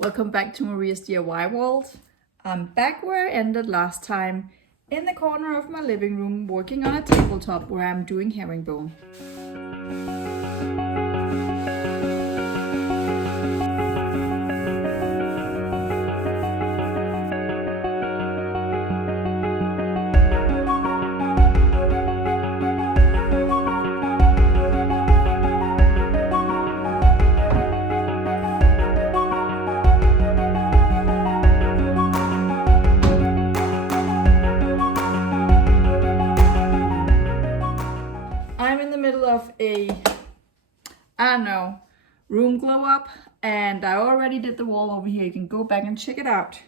Welcome back to Maria's DIY world. I'm back where I ended last time, in the corner of my living room, working on a tabletop where I'm doing herringbone. Of a, I don't know, room glow up, and I already did the wall over here. You can go back and check it out.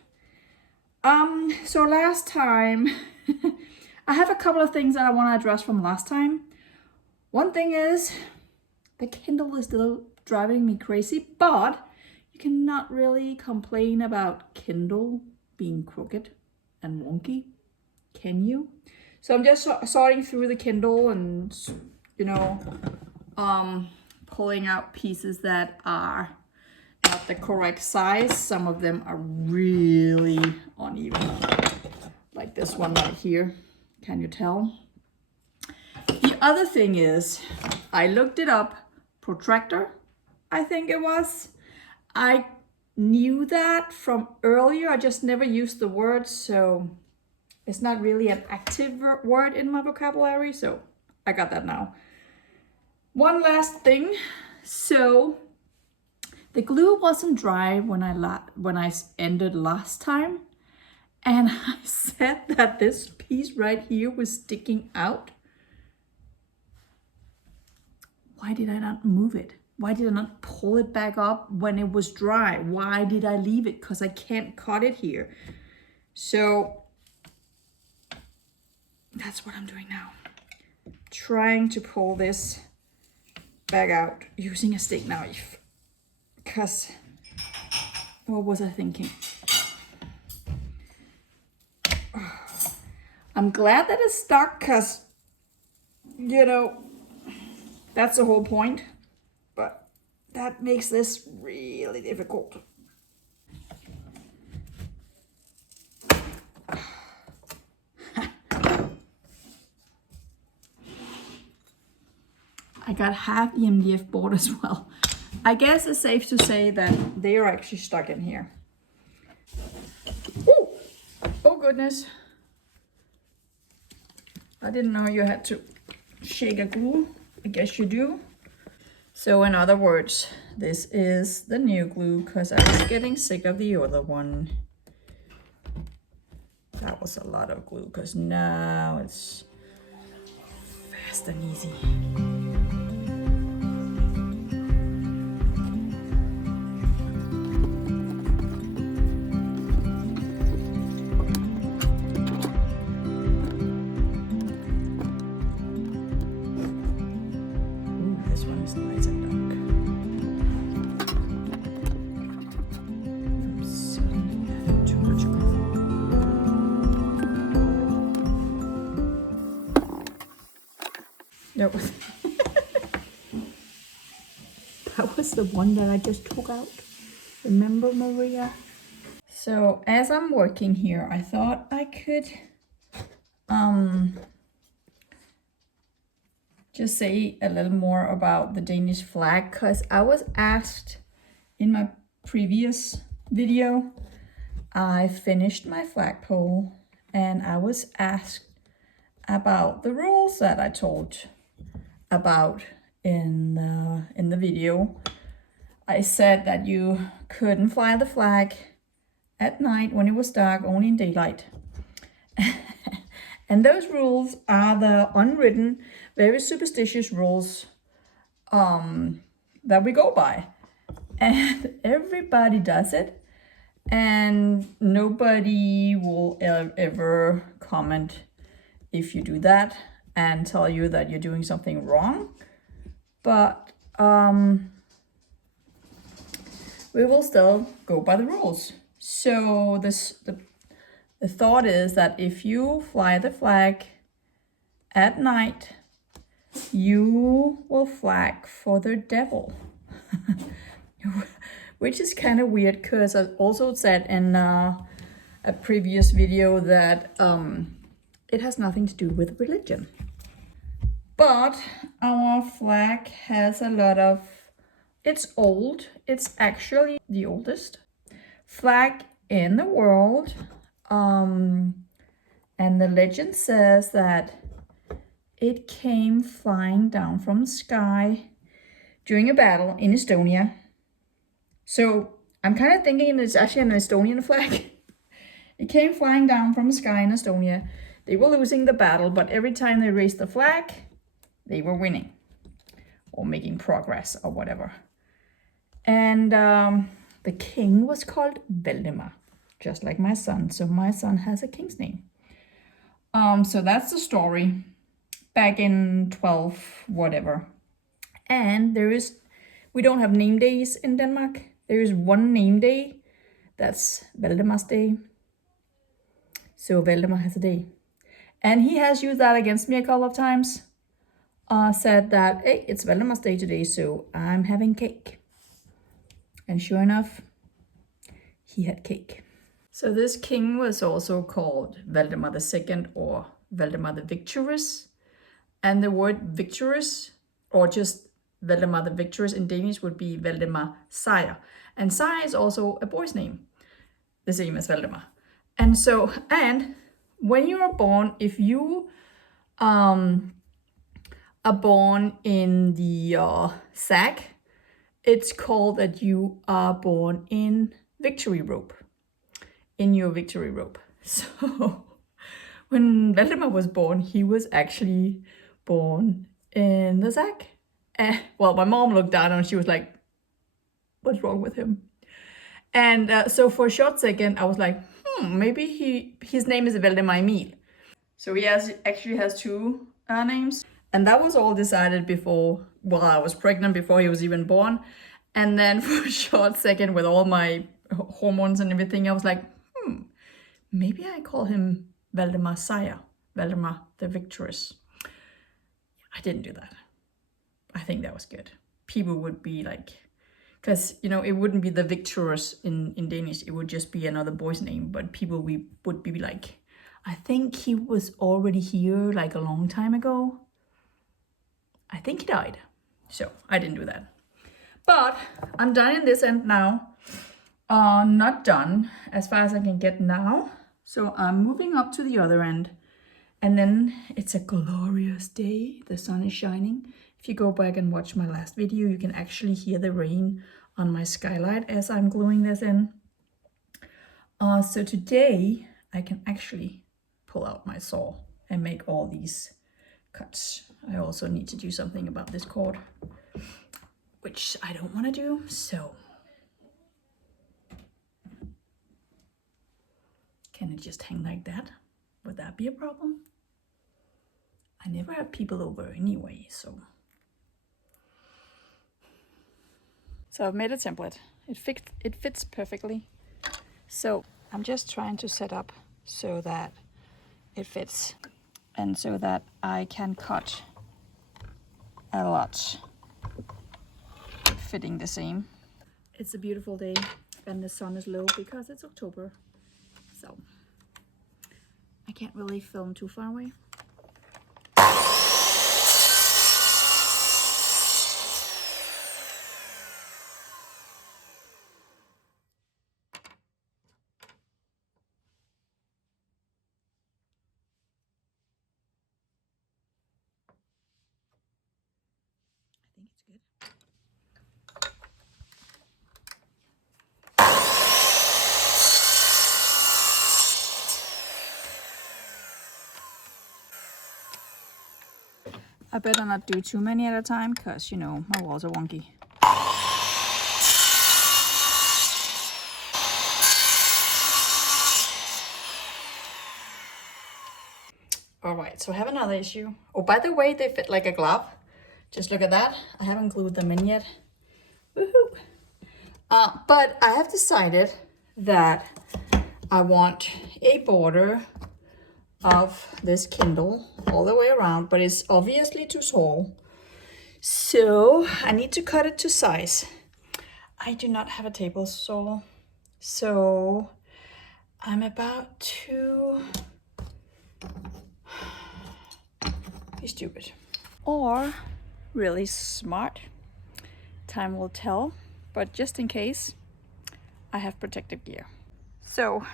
So last time I have a couple of things that I want to address from last time. One thing is the Kindle is still driving me crazy, but you cannot really complain about Kindle being crooked and wonky, can you? So I'm just sorting through the Kindle and pulling out pieces that are not the correct size. Some of them are really uneven, like this one right here. Can you tell? The other thing is, I looked it up, protractor, I think it was. I knew that from earlier, I just never used the word, so it's not really an active word in my vocabulary, so I got that now. One last thing, so the glue wasn't dry when I ended last time, and I said that this piece right here was sticking out. Why did I not move it? Why did I not pull it back up when it was dry? Why did I leave it? Because I can't cut it here. So that's what I'm doing now. Trying to pull this back out using a steak knife, because what was I thinking? I'm glad that it's stuck, because that's the whole point, but that makes this really difficult. I got half the MDF board as well. I guess it's safe to say that they are actually stuck in here. Ooh. Oh goodness. I didn't know you had to shake a glue. I guess you do. So in other words, this is the new glue, because I was getting sick of the other one. That was a lot of glue, because now it's fast and easy. Nope. That was the one that I just took out. Remember, Maria? So as I'm working here, I thought I could just say a little more about the Danish flag, because I was asked in my previous video. I finished my flagpole and I was asked about the rules that I told about in the video. I said that you couldn't fly the flag at night when it was dark, only in daylight. And those rules are the unwritten, very superstitious rules that we go by. And everybody does it, and nobody will ever comment if you do that and tell you that you're doing something wrong. But we will still go by the rules. So the thought is that if you fly the flag at night, you will flag for the devil. which is kind of weird because I also said in a previous video that it has nothing to do with religion. But our flag has a lot of, it's old. It's actually the oldest flag in the world. And the legend says that it came flying down from the sky during a battle in Estonia. So I'm kind of thinking it's actually an Estonian flag. It came flying down from the sky in Estonia. They were losing the battle, but every time they raised the flag, they were winning or making progress or whatever. And the king was called Valdemar, just like my son. So my son has a king's name. So that's the story back in 12 whatever. And we don't have name days in Denmark. There is one name day, that's Valdemar's Day. So Valdemar has a day. And he has used that against me a couple of times. Said that, hey, it's Valdemar's Day today, so I'm having cake. And sure enough, he had cake. So this king was also called Valdemar II or Valdemar the Victorious. And the word victorious, or just Valdemar the Victorious in Danish, would be Valdemar Sejr. And Sejr is also a boy's name, the same as Valdemar. And when you are born, if you are born in the sack, it's called that you are born in victory robe, in your victory robe. So when Valdemar was born, he was actually born in the sack. Well, my mom looked down and she was like, what's wrong with him? And so for a short second, I was like, maybe his name is Valdemar Emil. So he actually has two names. And that was all decided before, well, I was pregnant before he was even born. And then for a short second with all my hormones and everything, I was like, maybe I call him Valdemar Sejr, Valdemar the Victorious. I didn't do that. I think that was good. People would be like, because, it wouldn't be the Victorious in Danish. It would just be another boy's name. But people would be like, I think he was already here like a long time ago. I think he died. So I didn't do that. But I'm done in this end now. Not done as far as I can get now. So I'm moving up to the other end. And then it's a glorious day. The sun is shining. If you go back and watch my last video, you can actually hear the rain on my skylight as I'm gluing this in. So today I can actually pull out my saw and make all these cuts. I also need to do something about this cord, which I don't want to do, so. Can it just hang like that? Would that be a problem? I never have people over anyway, so. So I've made a template. It fits perfectly. So I'm just trying to set up so that it fits and so that I can cut a lot fitting the same. It's a beautiful day and the sun is low because it's October. So I can't really film too far away. I think it's good. I better not do too many at a time because, my walls are wonky. All right, so I have another issue. Oh, by the way, they fit like a glove. Just look at that. I haven't glued them in yet. Woohoo! But I have decided that I want a border of this Kindle all the way around, but it's obviously too small. So I need to cut it to size. I do not have a table saw, so I'm about to be stupid. Or really smart. Time will tell, but just in case, I have protective gear. So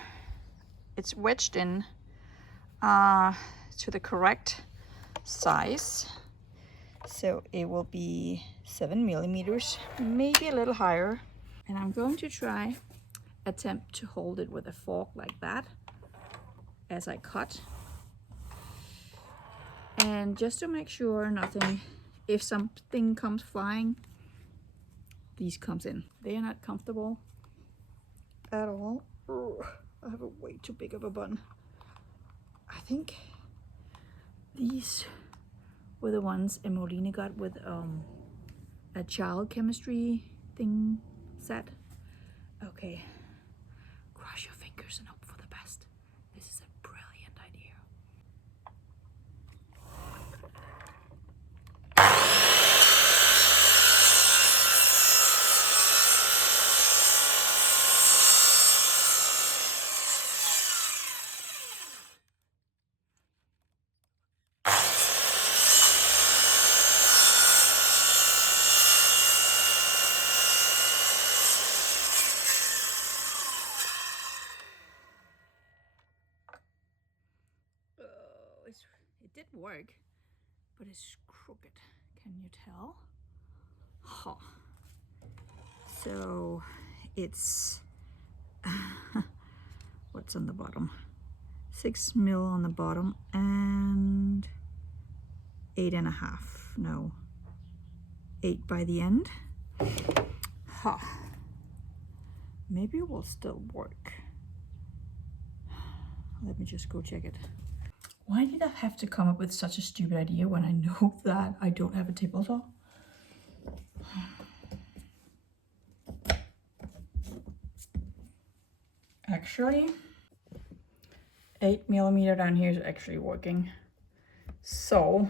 it's wedged in to the correct size. So it will be 7 millimeters, maybe a little higher. And I'm going to attempt to hold it with a fork like that as I cut. And just to make sure nothing, if something comes flying, these comes in. They are not comfortable at all. Ugh, I have a way too big of a bun. I think these were the ones Emolina got with a child chemistry thing set. Okay, cross your fingers and hope for the best. This is a brilliant idea. It did work, but it's crooked. Can you tell? Huh. So it's what's on the bottom? 6 mil on the bottom and 8.5. No, 8 by the end. Huh. Maybe it will still work. Let me just go check it. Why did I have to come up with such a stupid idea when I know that I don't have a table saw? Actually, 8 millimeter down here is actually working. So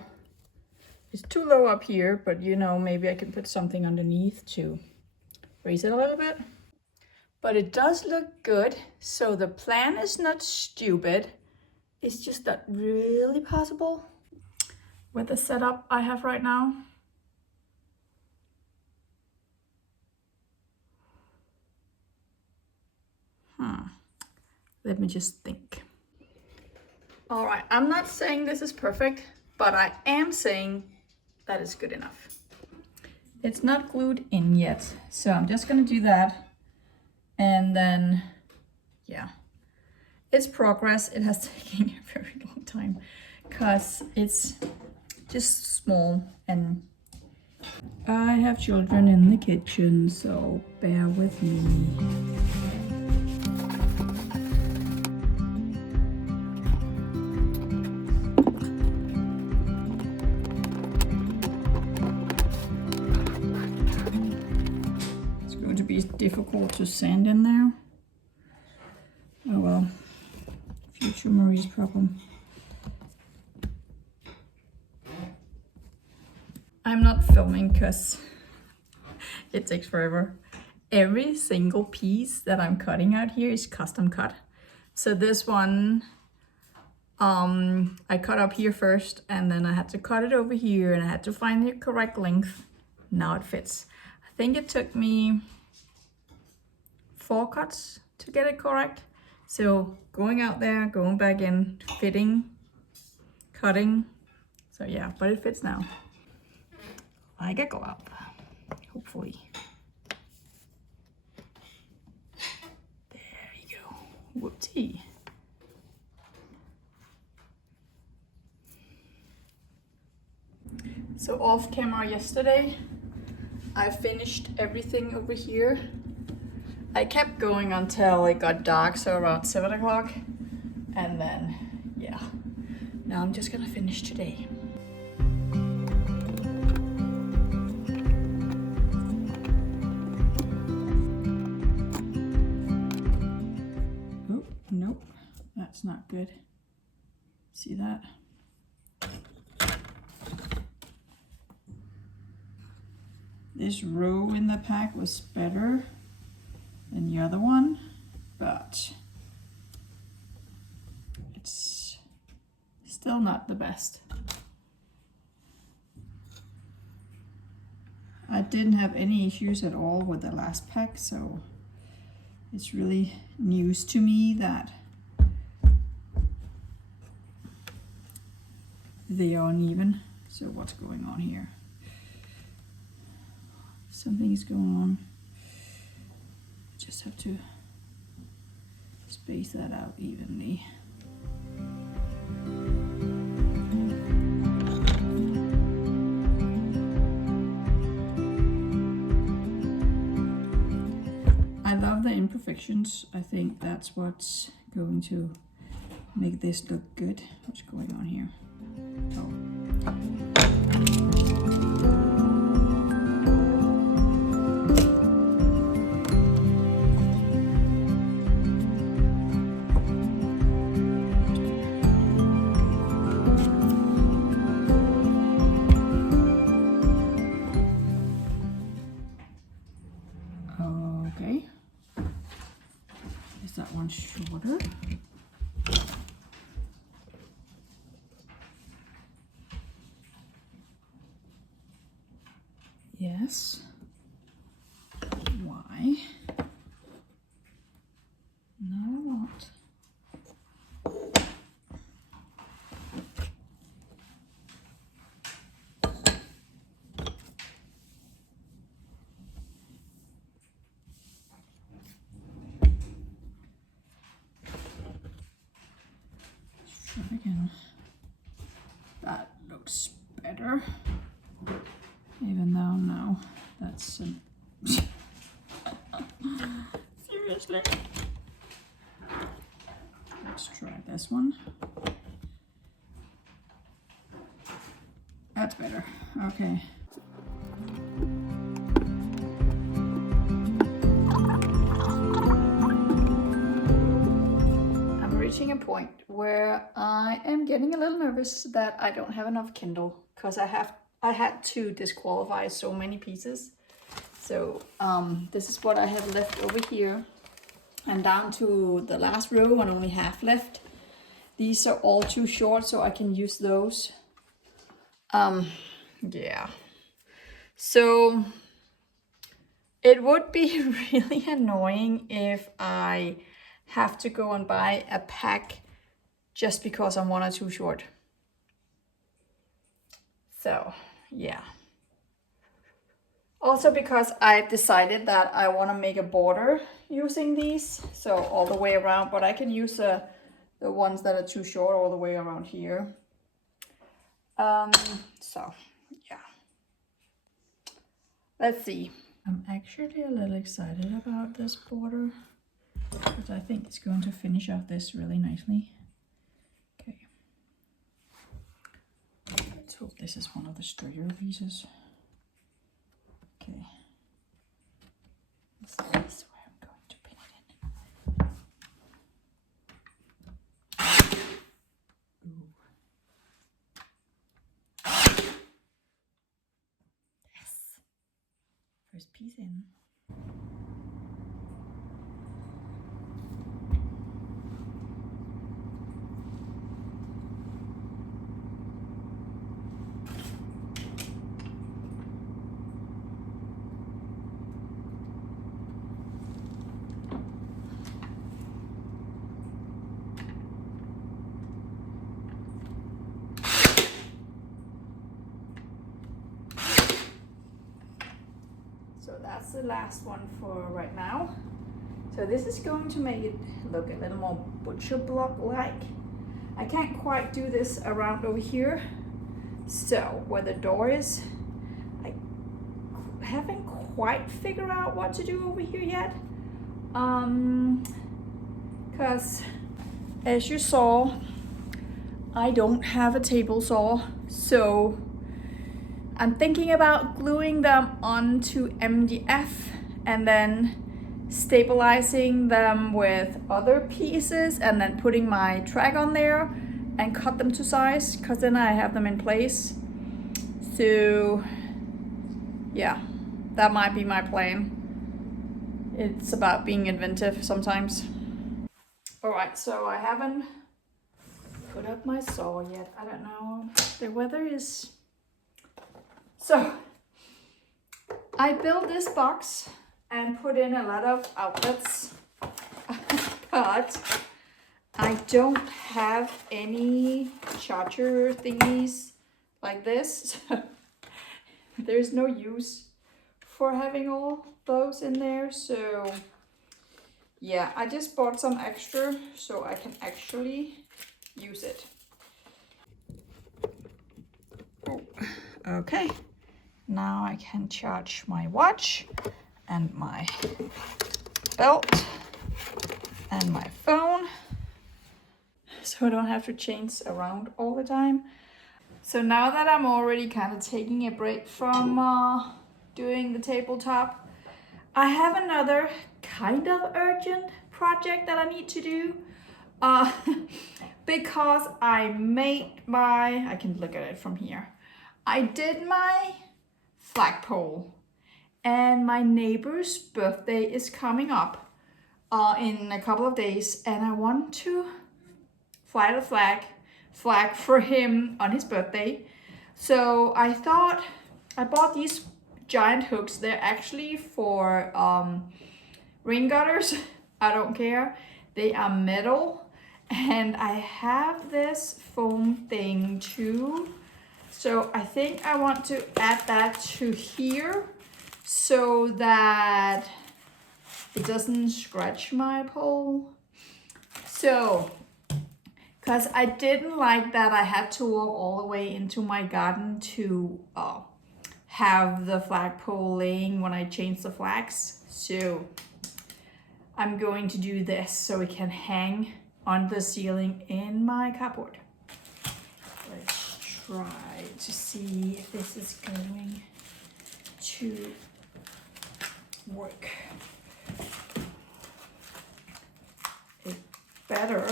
it's too low up here, but you know, maybe I can put something underneath to raise it a little bit. But it does look good, so the plan is not stupid. It's just not really possible with the setup I have right now. Let me just think. All right, I'm not saying this is perfect, but I am saying that it's good enough. It's not glued in yet, so I'm just gonna do that. And then, yeah, it's progress. It has taken a very long time because it's just small and I have children in the kitchen, so bear with me. Difficult to sand in there. Oh well, future Marie's problem. I'm not filming because it takes forever. Every single piece that I'm cutting out here is custom cut. So this one, I cut up here first and then I had to cut it over here and I had to find the correct length. Now it fits. I think it took me 4 cuts to get it correct. So going out there, going back in, fitting, cutting. So yeah, but it fits now. I can go up, hopefully. There you go. Whoopsie. So off camera yesterday, I finished everything over here. I kept going until it got dark, so around 7 o'clock. And then, yeah, now I'm just gonna finish today. Oh, nope, that's not good. See that? this row in the pack was better than the other one, but it's still not the best. I didn't have any issues at all with the last pack, so it's really news to me that they are uneven. So what's going on here? Something is going on. I just have to space that out evenly. I love the imperfections. I think that's what's going to make this look good. What's going on here? Oh. Okay. Is that one shorter? Yes. Why? Not a lot. Let's try again. That looks better. Even though, no, that's seriously. Let's try this one. That's better. Okay. I'm reaching a point where I am getting a little nervous that I don't have enough Kindle, because I had to disqualify so many pieces. So this is what I have left over here. And down to the last row and only half left. These are all too short, so I can use those. Yeah. So it would be really annoying if I have to go and buy a pack just because I'm one or two short. So yeah. Also because I've decided that I want to make a border using these, so all the way around, but I can use the ones that are too short all the way around here. So yeah. Let's see. I'm actually a little excited about this border because I think it's going to finish off this really nicely. Okay. Let's hope this is one of the straighter pieces. Okay. This is where I'm going to pin it in. Ooh. Yes. First piece in. So that's the last one for right now. So this is going to make it look a little more butcher block-like. I can't quite do this around over here. So where the door is, I haven't quite figured out what to do over here yet. Because as you saw, I don't have a table saw. So I'm thinking about gluing them onto MDF and then stabilizing them with other pieces and then putting my track on there and cut them to size, because then I have them in place. So yeah, that might be my plan. It's about being inventive sometimes. All right, so I haven't put up my saw yet. I don't know. The weather is... So I built this box and put in a lot of outlets, but I don't have any charger thingies like this. There's no use for having all those in there. So yeah, I just bought some extra so I can actually use it. Okay, now I can charge my watch and my belt and my phone, so I don't have to change around all the time. So now that I'm already kind of taking a break from doing the tabletop, I have another kind of urgent project that I need to do. Because I made my, I can look at it from here. I did my flagpole, and my neighbor's birthday is coming up in a couple of days, and I want to fly the flag for him on his birthday. So I thought, I bought these giant hooks. They're actually for rain gutters. I don't care. They are metal, and I have this foam thing too. So I think I want to add that to here so that it doesn't scratch my pole. So, because I didn't like that I had to walk all the way into my garden to have the flagpole laying when I change the flags. So I'm going to do this so it can hang on the ceiling in my cupboard. Let's try to see if this is going to work. It better,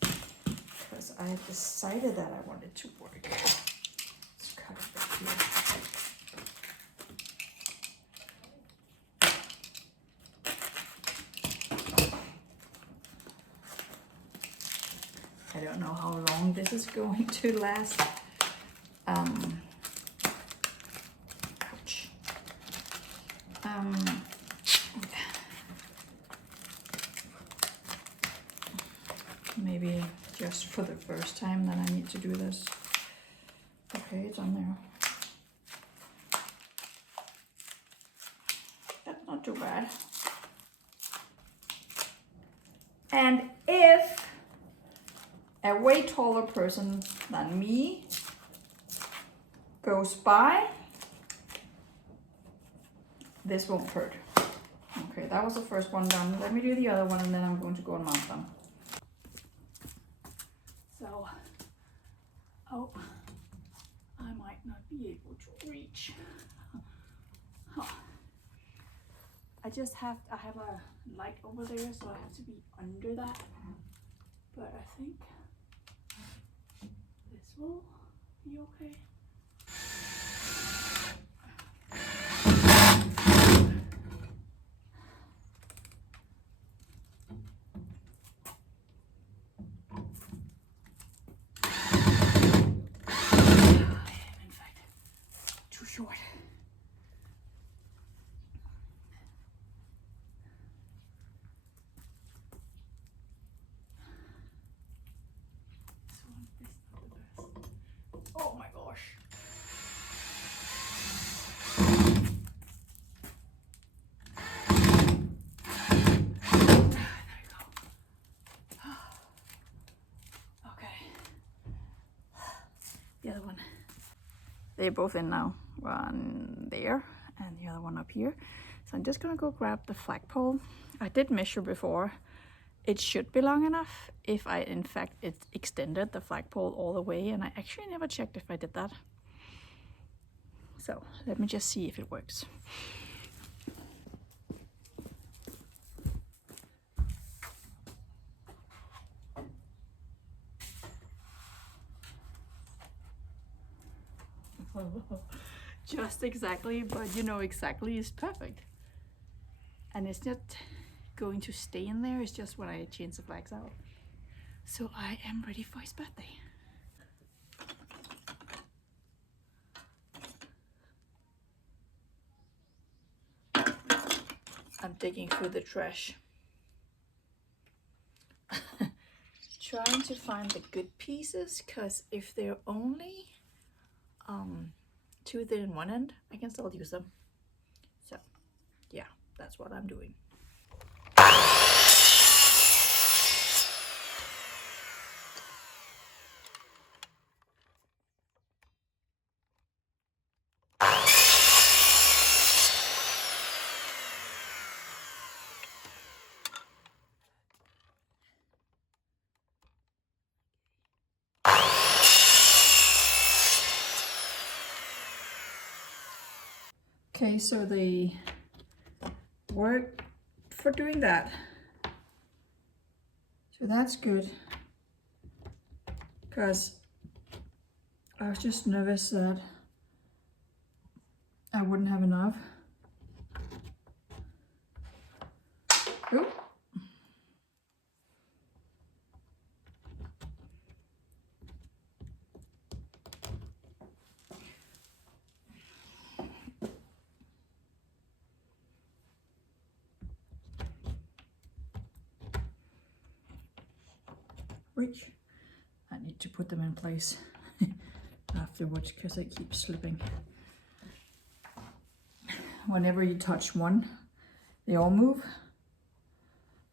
because I decided that I wanted to work. Let's cut it back here. I don't know how long this is going to last. Ouch. Maybe just for the first time that I need to do this. Okay, it's on there. That's not too bad. And if a way taller person than me goes by, this won't hurt. Okay, that was the first one done. Let me do the other one, and then I'm going to go and mount them. So, oh, I might not be able to reach. I have a light over there, so I have to be under that. But I think this will be okay. In fact, too short. Oh my gosh. There we go. Okay. The other one. They're both in now. One there and the other one up here. So I'm just gonna go grab the flagpole. I did measure before. It should be long enough if I, in fact, it extended the flagpole all the way, and I actually never checked if I did that. So let me just see if it works. just exactly, but you know exactly is perfect. And it's not going to stay in there, it's just when I change the flags out. So I am ready for his birthday. I'm digging through the trash. Trying to find the good pieces, because if they're only too thin in one end, I can still use them. So yeah, that's what I'm doing. Okay, so the work for doing that. So that's good, because I was just nervous that I wouldn't have enough. Oop. Which I need to put them in place afterwards, because they keep slipping. Whenever you touch one, they all move.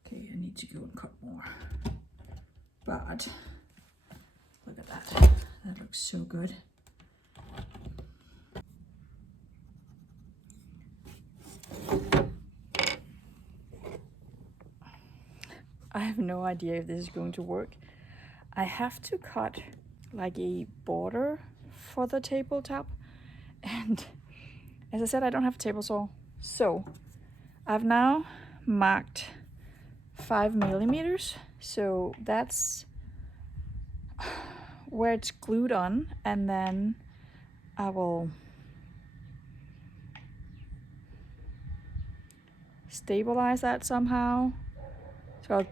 Okay, I need to go and cut more. But look at that. That looks so good. I have no idea if this is going to work. I have to cut like a border for the tabletop, and as I said, I don't have a table saw. So I've now marked 5 millimeters, so that's where it's glued on, and then I will stabilize that somehow. So I'll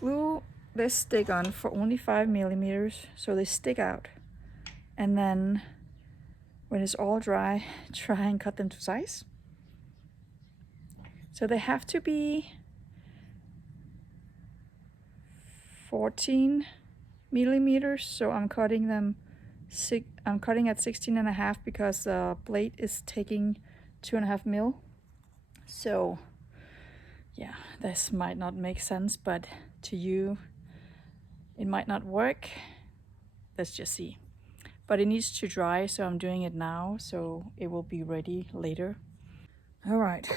glue this stick on for only 5 millimeters, so they stick out, and then when it's all dry, try and cut them to size. So they have to be 14 millimeters, so I'm cutting them I'm cutting at 16.5 because the blade is taking 2.5 mil. So yeah, this might not make sense, but to you it might not work. Let's just see. But it needs to dry, so I'm doing it now, so it will be ready later. All right,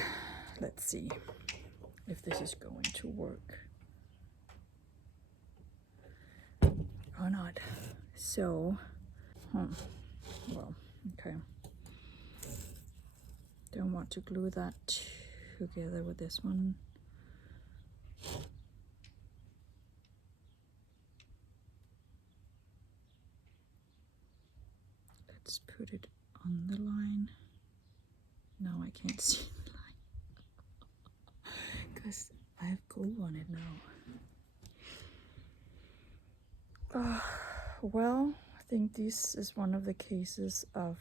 let's see if this is going to work or not. So well, okay, don't want to glue that together with this one. Let's put it on the line. Now I can't see the line because I have glue on it now. Well, I think this is one of the cases of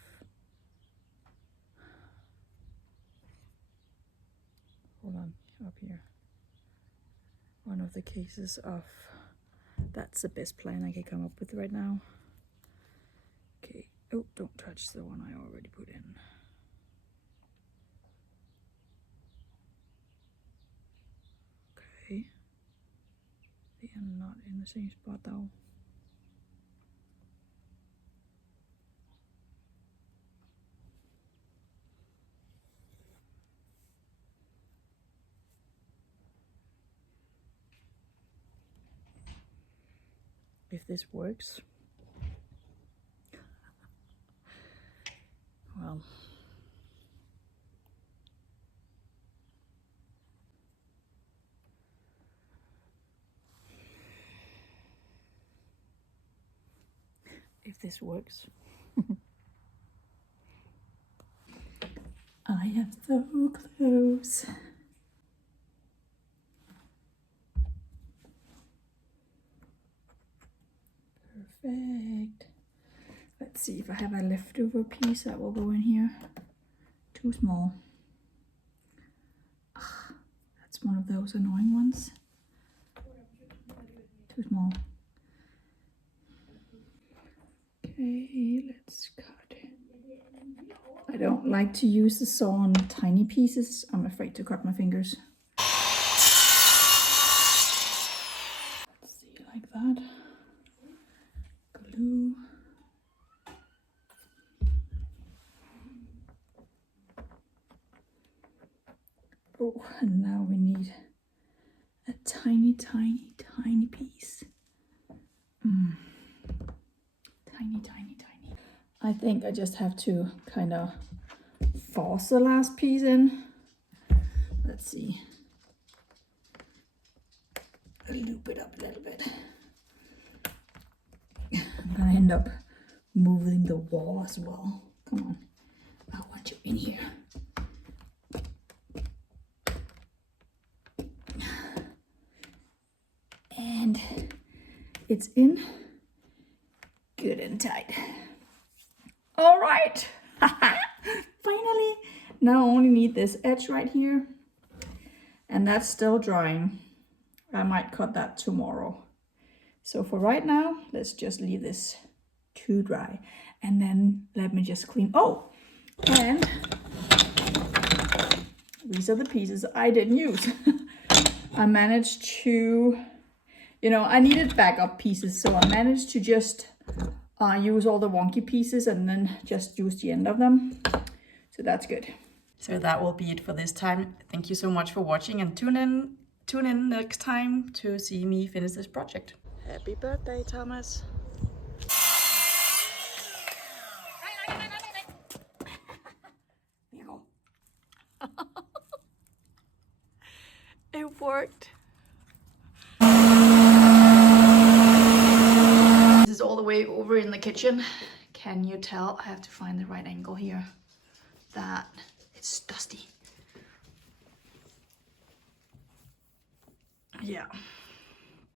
hold on, up here. One of the cases of that's the best plan I can come up with right now. Okay. Oh, don't touch the one I already put in. Okay. They are not in the same spot though. If this works, well, if this works. am so close. Perfect. Let's see if I have a leftover piece that will go in here. Too small. Ugh, that's one of those annoying ones. Too small. Okay, let's cut. I don't like to use the saw on tiny pieces. I'm afraid to cut my fingers. Let's see, like that. Glue. Oh, and now we need a tiny, tiny, tiny piece. Tiny, tiny, tiny. I think I just have to kind of force the last piece in. Let's see. Loop it up a little bit. I'm gonna end up moving the wall as well. Come on, I want you in here. And it's in good and tight. All right, finally. Now I only need this edge right here, and that's still drying. I might cut that tomorrow. So for right now, let's just leave this to dry, and then let me just clean. Oh, and these are the pieces I didn't use. I managed to, I needed backup pieces, so I managed to just use all the wonky pieces and then just use the end of them. So that's good. So that will be it for this time. Thank you so much for watching, and tune in next time to see me finish this project. Happy birthday, Thomas. There you go. It worked. This is all the way over in the kitchen. Can you tell? I have to find the right angle here. That it's dusty. Yeah.